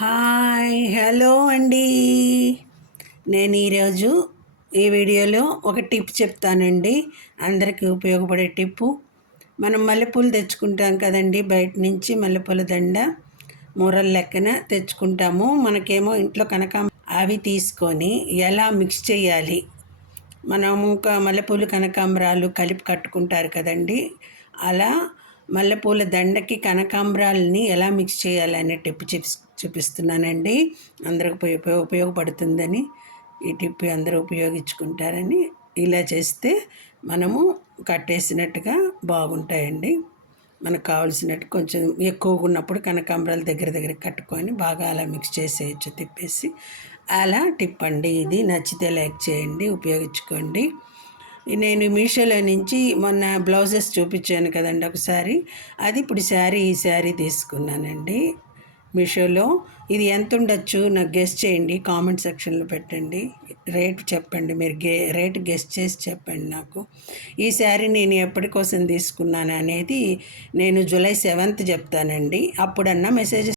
Hi hello అండి. నేను ఈరోజు ఈ వీడియోలో ఒక టిప్ చెప్తానండి. అందరికీ ఉపయోగపడే టిప్పు. మనం మల్లెపూలు తెచ్చుకుంటాం కదండి, బయట నుంచి మల్లెపూల దండ మూరల లెక్కన తెచ్చుకుంటాము. మనకేమో ఇంట్లో అవి తీసుకొని ఎలా మిక్స్ చేయాలి, మనము మల్లెపూలు కనకాంబరాలు కలిపి కట్టుకుంటారు కదండి, అలా మల్లెపూల దండకి కనకాంబరాలని ఎలా మిక్స్ చేయాలనే టిప్ చూపిస్తున్నానండి. అందరికి ఉపయోగపడుతుందని, ఈ టిప్ అందరూ ఉపయోగించుకుంటారని. ఇలా చేస్తే మనము కట్టేసినట్టుగా బాగుంటాయండి. మనకు కావాల్సినట్టు కొంచెం ఎక్కువగా ఉన్నప్పుడు కనకాంబరాలు దగ్గర దగ్గర కట్టుకొని బాగా అలా మిక్స్ చేసేయచ్చు తిప్పేసి. అలా టిప్ అండి ఇది. నచ్చితే లైక్ చేయండి, ఉపయోగించుకోండి. నేను మీషోలో నుంచి మొన్న బ్లౌజెస్ చూపించాను కదండి ఒకసారి, అది ఇప్పుడు ఈ శారీ తీసుకున్నానండి మీషోలో. ఇది ఎంత ఉండొచ్చు నాకు గెస్ చేయండి, కామెంట్ సెక్షన్లో పెట్టండి. రేటు చెప్పండి, మీరు రేటు గెస్ చేసి చెప్పండి నాకు. ఈ శారీ నేను ఎప్పటి కోసం తీసుకున్నాను అనేది నేను జూలై 7th చెప్తానండి. అప్పుడన్నా మెసేజెస్